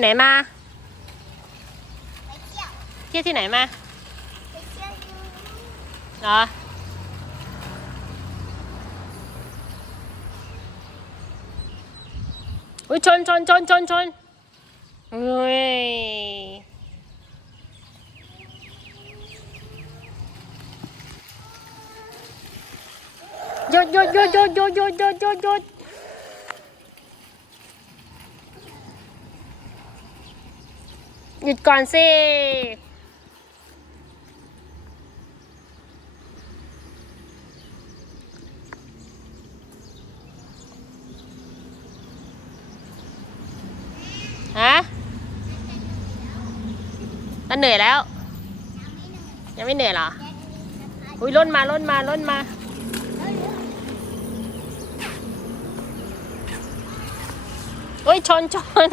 ไหนมาไปเที่ยวเที่ยวที่ไหนมาไปเที่ยวอยู่เหรออุ้ยชนชนชนชนชนเฮ้ยหยุดหยุดหยุดหยุดหยุดหยุดหยุดหยุด หยุดก่อนสิ ฮะตาเหนื่อยแล้ว ยังไม่เหนื่อยเหรอ อุ้ยล้นมาล้นมาล้นมาโอ้ยชนชน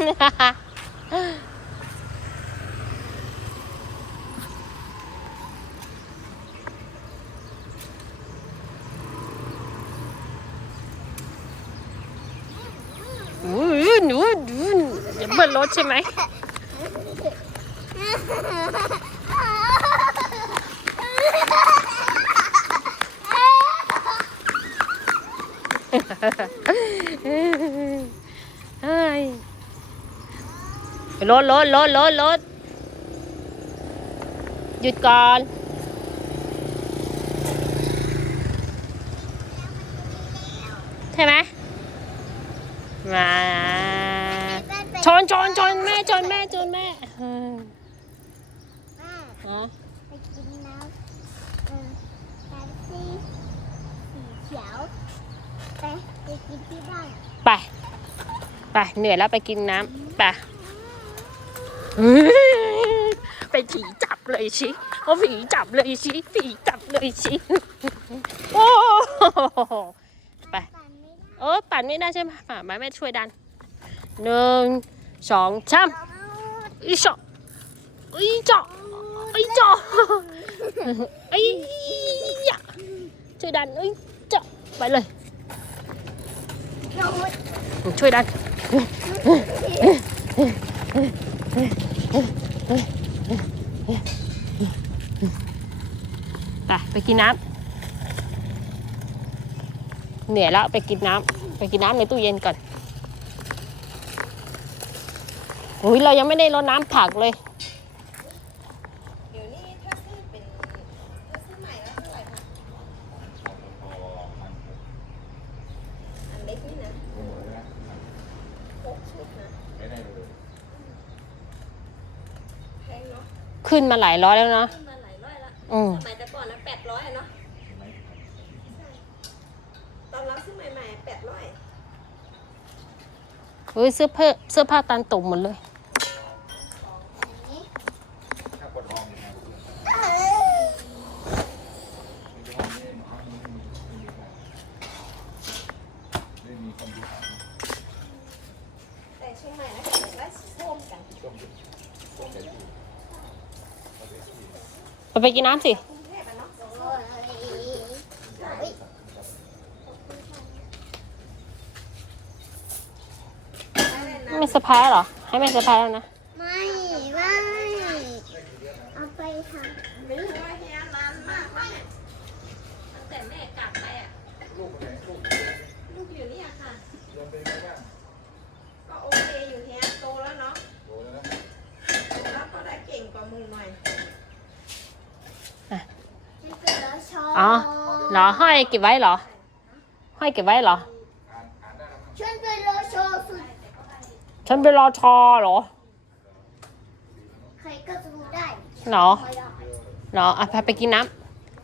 อุ้ยหนูหนูอย่าเบิ้ลรถ ใช่ไหมเฮ้ยรถรถรถรถรถหยุดก่อนใช่ไหม กินน้ำเออแท็กซี่สีเขียวไปไปกินที่บ้านไป ไป เหนื่อยแล้วไปกินน้ำไปไปผีจับเลยชิเอาผีจับเลยชิผีจับเลยชิโอ้โหไป ปั่นไม่ได้เออปั่นไม่ได้ใช่ไหมป่ามาแม่ช่วยดันหนึ่งสองสามอีเจาะอีเจาะอีเจาะอียะช่วยดันอีเจาะไปเลย ช่วยดันไปไปกินน้ำเหนื่อยแล้วไปกินน้ำไปกินน้ำในตู้เย็นก่อนอุ้ยเรายังไม่ได้รดน้ำผักเลย เดี๋ยวนี้ถ้าซื้อเป็นถ้าซื้อใหม่แล้วเท่าไหร่คะอันเล็กนี่นะหกชุดนะแพงเนาะ ขึ้นมาหลายร้อยแล้วเนาะขึ้นมาหลายร้อยละอืมสมัยแต่ก่อนนะแปดร้อยเนาะตอนรับซื้อใหม่ๆแปดร้อยเฮ้ยเสื้อผ้าเสื้อผ้าตันตุ่มหมดเลย ไปกินน้ำสิไม่สะพายหรอ ให้แม่สะพายแล้วนะ อ๋อเหรอห้อยเก็บไว้เหรอ ห้อยเก็บไว้เหรอ ฉันเกิดแล้วชอสุดฉันเป็นรอชอเหรอ ใครก็จะรู้ได้เหรอ ไม่ได้เหรออะพาไปกินน้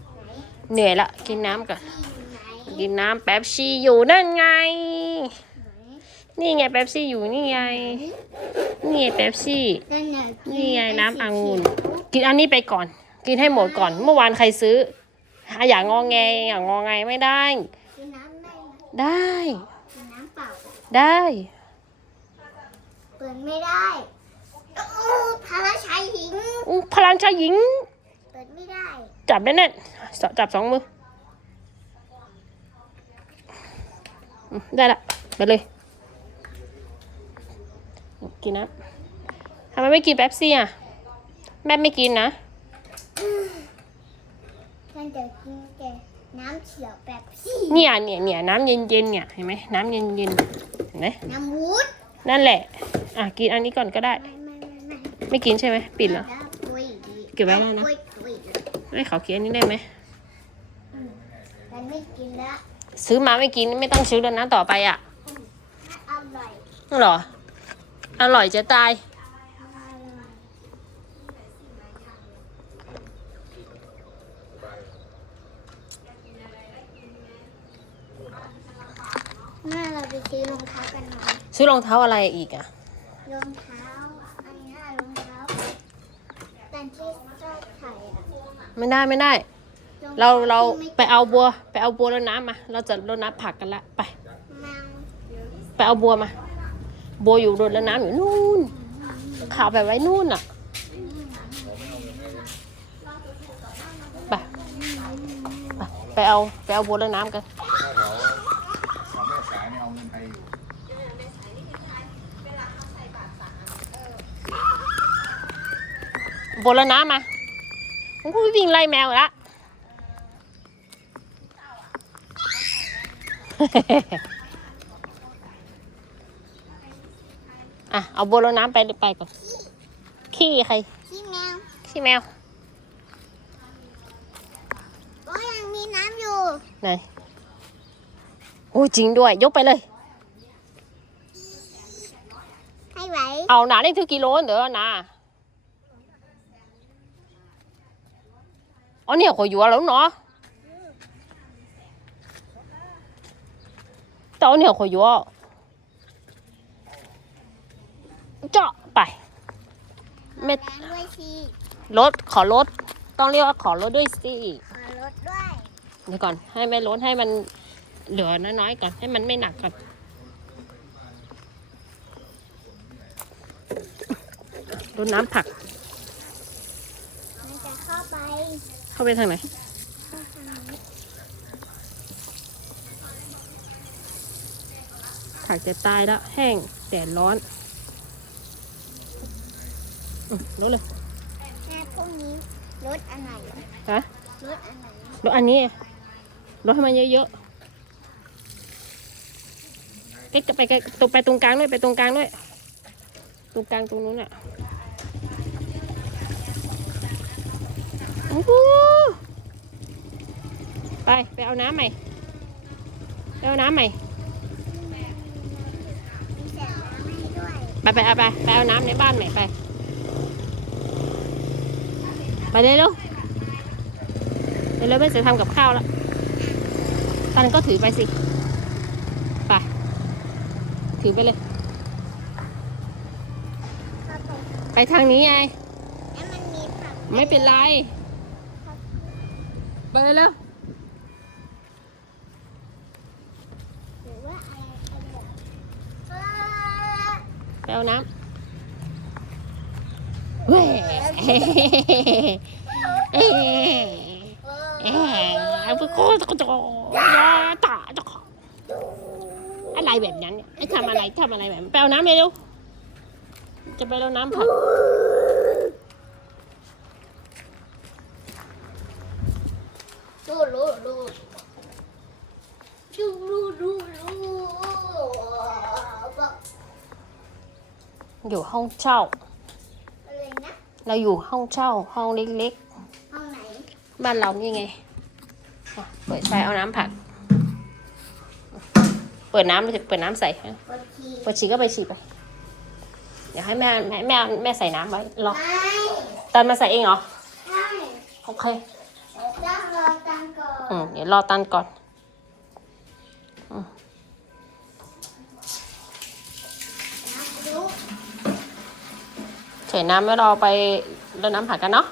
ำเหนื่อยละกินน้ำก่อนที่ไหนกินน้ำแป๊บซี่อยู่นั่นไง นี่ไงแป๊บซี่อยู่นี่ไง นี่ไงแป๊บซี่ นั่นน่ะนี่ไงน้ำองุ่น กินอันนี้ไปก่อน กินให้หมดก่อน เมื่อวานใครซื้อ อะอย่างงอแงอย่างงอไงไม่ได้ กินน้ำได้ไหมได้ กินน้ำเปล่าได้ เปิดไม่ได้อู้พระราชายหญิง อู้พลังชายหญิง เปิดไม่ได้ จับแน่นๆสจับสองมืออืมได้ละไปเลย กินน้ำทำไมไม่กินแป๊บซี่อะ แม่ไม่กินนะ ฉันจะกินแต่น้ำเขียวแบบซี่เนี่ยเนี่ยเนี่ยน้ำเย็นๆเนี่ยเห็นไหมน้ำเย็นๆเห็นไหมน้ำวูดนั่นแหละ อะกินอันนี้ก่อนก็ได้ ไม่ไม่ไม่ไม่ไม่กินใช่ไหมปิดแล้วปุยเก็บไว้ได้นะปุยปุยไม่ขอกินอันนี้ได้ไหมฉันไม่กินแล้วซื้อมาไม่กินไม่ต้องซื้อแล้วนะต่อไปอะอร่อย เหรออร่อยจะตาย อร่อย แม่เราไปซื้อรองเท้ากันหน่อยซื้อรองเท้าอะไรอีกอะรองเท้าอันนี้รองเท้าแต่ที่ชอบใส่อะไม่ได้ไม่ได้ เราเราไปเอาบัว ไปเอาบัวแล้วน้ำมา เราจะรดน้ำผักกันละไปมังไปเอาบัวมา บัวอยู่รดแล้วน้ำอยู่นู่นข่าวไปไว้นู่นอะไปไปไปเอาไปเอาบัวแล้วน้ำกัน แถวแถวแม่สายเนี่ยเอาเงินไปอยู่ บัวแล้วน้ำมาผมก็วิ่งไล่แมวละอะเอาบัวแล้วน้ำไปไปก่อนขี้ใครขี้แมวขี้แมวก็ยังมีน้ำอยู่ไหนโอ้จริงด้วย ยกไปเลยให้ไหวเอาหนาได้ถึงกิโลเดี๋ยวนะ อ๋อเนี่ยขอยอยู่แล้วเนาะแต่เอาเนี่ยขอยอยู่เจาะไปไม่แรงด้วยสิรถขอรถต้องเรียกว่าขอรถด้วยสิขอรถด้วยเดี๋ยวก่อนให้แม่ลดให้มันเหลือน้อยๆก่อนให้มันไม่หนักก่อนรดน้ำผัก มันจะเข้าไป เข้าไปทางไหนเข้าทางนี้ผักจะตายแล้ว แห้งแดดร้อนอืมรถเลยแม่พวกนี้รถอันไหนฮะรถอันไหนรถอันนี้รถให้มันเยอะๆไปไปไปตรงไปตรงกลางด้วยไปตรงกลางด้วยตรงกลางตรงนู้นอะโอ้โห ไป ไปเอาน้ำใหม่ไปเอาน้ำใหม่มีแสงน้ำให้ด้วยไปไปเอาไปไปเอาน้ำในบ้านใหม่ไป ไปเร็วเร็วเร็วเร็วไม่จะทำกับข้าวแล้วตันก็ถือไปสิ ไป ถือไปเลยเข้าไปไปทางนี้ไงแล้วมันมีผักไม่เป็นไร ไปเร็ว หรือว่าอะไรกันแบบเออ ไปเอาน้ำเว้ยเอ้ยเอ๊ะเอาไปโคตรโตตาตาอะไรแบบนั้นเนี่ยไอ้ทำอะไรทำอะไรแบบนั้นไปเอาน้ำเร็วจะไปเอาน้ำผัก ดูดูดูดูดูดูดูบอก อยู่ห้องเช่า อะไรนะ เราอยู่ห้องเช่าห้องเล็กห้องไหน ๆ บ้านเรานี่ไงอะเปิดไฟเอาน้ำผักเปิดน้ำเปิดน้ำใส่ฮะปวดฉี่ปวดฉี่ก็ไปฉี่ไป เดี๋ยวให้แม่แม่แม่แม่ใส่น้ำไว้รอไม่ตอนมาใส่เองเหรอ ใช่โอเค ต้องรอตังค์ก่อนอืมเดี๋ยวรอตันก่อน ใส่น้ำไว้รอไปรดน้ำผักกันเนาะ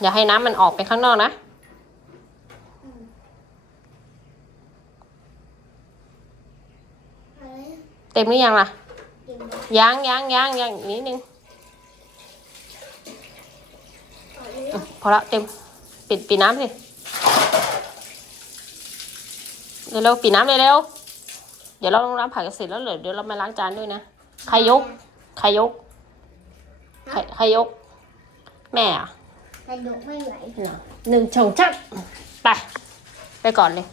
อย่าให้น้ำมันออกไปข้างนอกนะอะไรเต็มหรือยังล่ะกินแล้ว ยังยังยังยังอีกนิดนึงอืมพอละเต็ม ปิดปิดน้ำสิ เร็วๆปิดน้ำเร็วๆเดี๋ยวเราลงน้ำผักกันเสร็จแล้วเหรอเดี๋ยวเรามาล้างจานด้วยนะ ใครยก ใครยก ใครใครยก แม่อะกระดูกไม่ไหวเหรอหนึ่งสองชักไป ไปก่อนเลย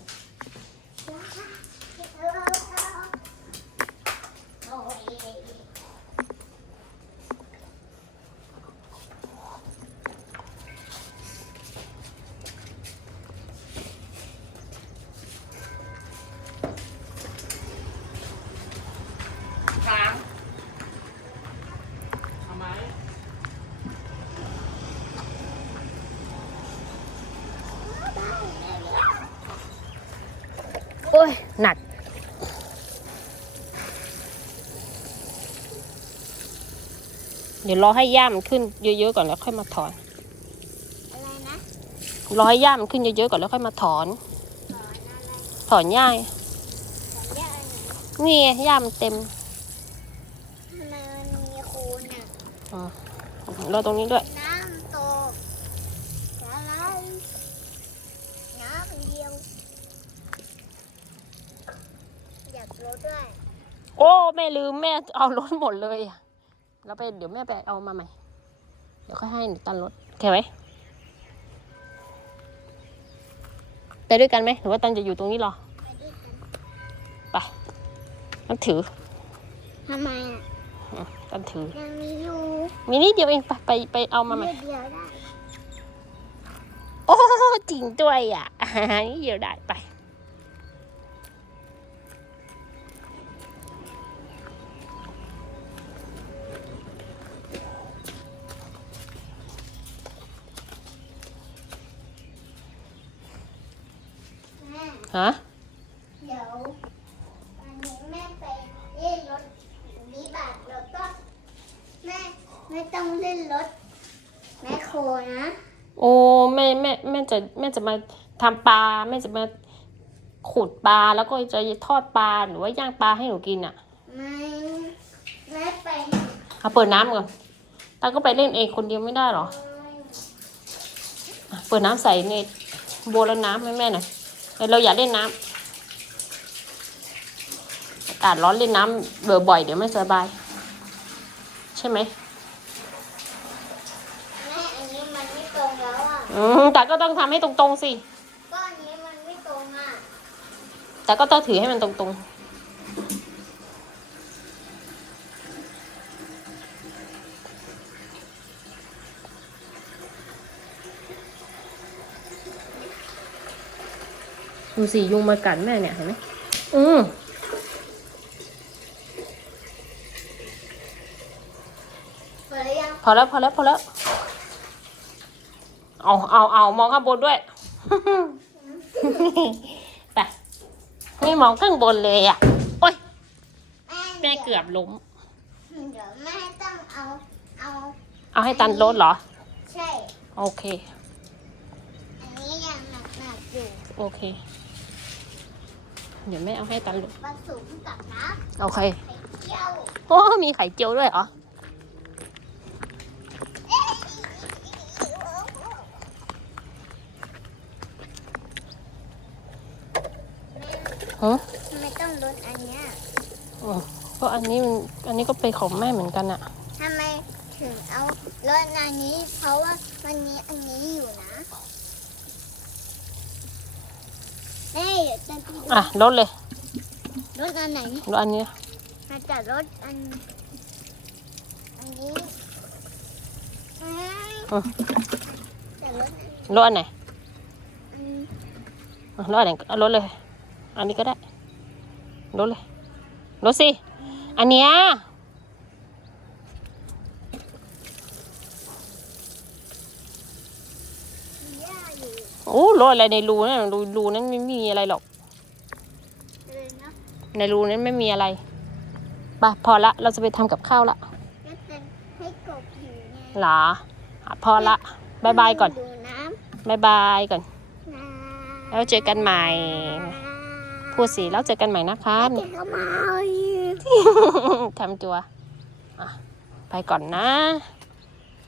เดี๋ยวรอให้ย่ามันขึ้นเยอะๆก่อนแล้วค่อยมาถอน อะไรนะรอให้ย่ามันขึ้นเยอะๆก่อนแล้วค่อยมาถอน สอนอะไรถอนหญ้าสอนเยอะอะไรนี่ไงหญ้ามันเต็มทำไมมันมีโคนอะรอตรงนี้ด้วย น้ำตกอะไรน้ำเดียวอยากรู้ด้วย โอ้แม่ลืมแม่เอารถหมดเลยอะ แล้วไปเดี๋ยวแม่ไปเอามาใหม่ เดี๋ยวค่อยให้หนูตันรถโอเคไหมไปด้วยกันไหมหรือว่าตันจะอยู่ตรงนี้รอไปด้วยกันไปตันถือทำไมอะอืมตันถือยังมีอยู่มีนิดเดียวเองไปไปไปเอามาใหม่นิดเดียวได้โอ้จริงด้วยอะนี่เดียวได้ไป เล่นรถวิบากแล้วก็แม่ไม่ต้องเล่นรถแม่โคนะ โอ้แม่แม่แม่จะแม่จะมาทำปลาแม่จะมาขุดปลาแล้วก็จะทอดปลาหรือว่าย่างปลาให้หนูกินอะไม่แม่ไปเอาเปิดน้ำก่อนตาก็ไปเล่นเองคนเดียวไม่ได้หรออะเปิดน้ำใส่ในโบวแล้วน้ำให้แม่หน่อยเอ้ยเราอยากเล่นน้ำอากาศร้อนเล่นน้ำบ่อยๆเดี๋ยวไม่สบาย ใช่ไหมแม่อันนี้มันไม่ตรงแล้วอะอืมแต่ก็ต้องทำให้ตรงๆสิ ก็อันนี้มันไม่ตรงอะแต่ก็ต้องถือให้มันตรงๆ ดูสิยุงมากัดแม่เนี่ยเห็นไหมอืม เปิดหรือยัง พอแล้วพอแล้วพอแล้วเอาเอาเอามองข้างบนด้วยไปไม่มองข้างบนเลยอะโอ๊ยแม่เกือบล้มเดี๋ยวแม่ต้องเอาเอาเอาให้ตันรถเหรอ ใช่ โอเค อันนี้ยังหนักหนักๆอยู่โอเค เดี๋ยวแม่เอาให้ตันรถผสมกับน้โอเคำไข่เจียวโอ้มีไข่เจียวด้วยเหรอ ฮะทำไมต้องลดอันเนี้ยอ๋อก็อันนี้มันอันนี้ก็เป็นของแม่เหมือนกันอะทำไมถึงเอาลดอันนี้ เพราะว่ามันมีอันนี้อยู่นะเฮ้ยจะกินอะลดเลยลดอันไหนลดอันนี้มันจะลดอันอันนี้เฮ้ยอืมจะลดอันลดอันไหนอันอะลดอันไหนเอาลดเลย อันนี้ก็ได้ลดเลยลดสิ อันเนี้ยมีหญ้าอยู่โอ้ลดอะไรในรูนั่นรูรูนั้นไม่มีอะไรหรอกเลยนะในรูนั้นไม่มีอะไรไปพอละ เราจะไปทำกับข้าวละก็จะให้กบอยู่ไงหรออะพอละบายบายก่อนดูน้บายบายก่อนำน้ำแล้วเจอกันใหม่ พูดสิแล้วเจอกันใหม่นะคะเจอกันใหม่ทำตัวอะไปก่อนนะ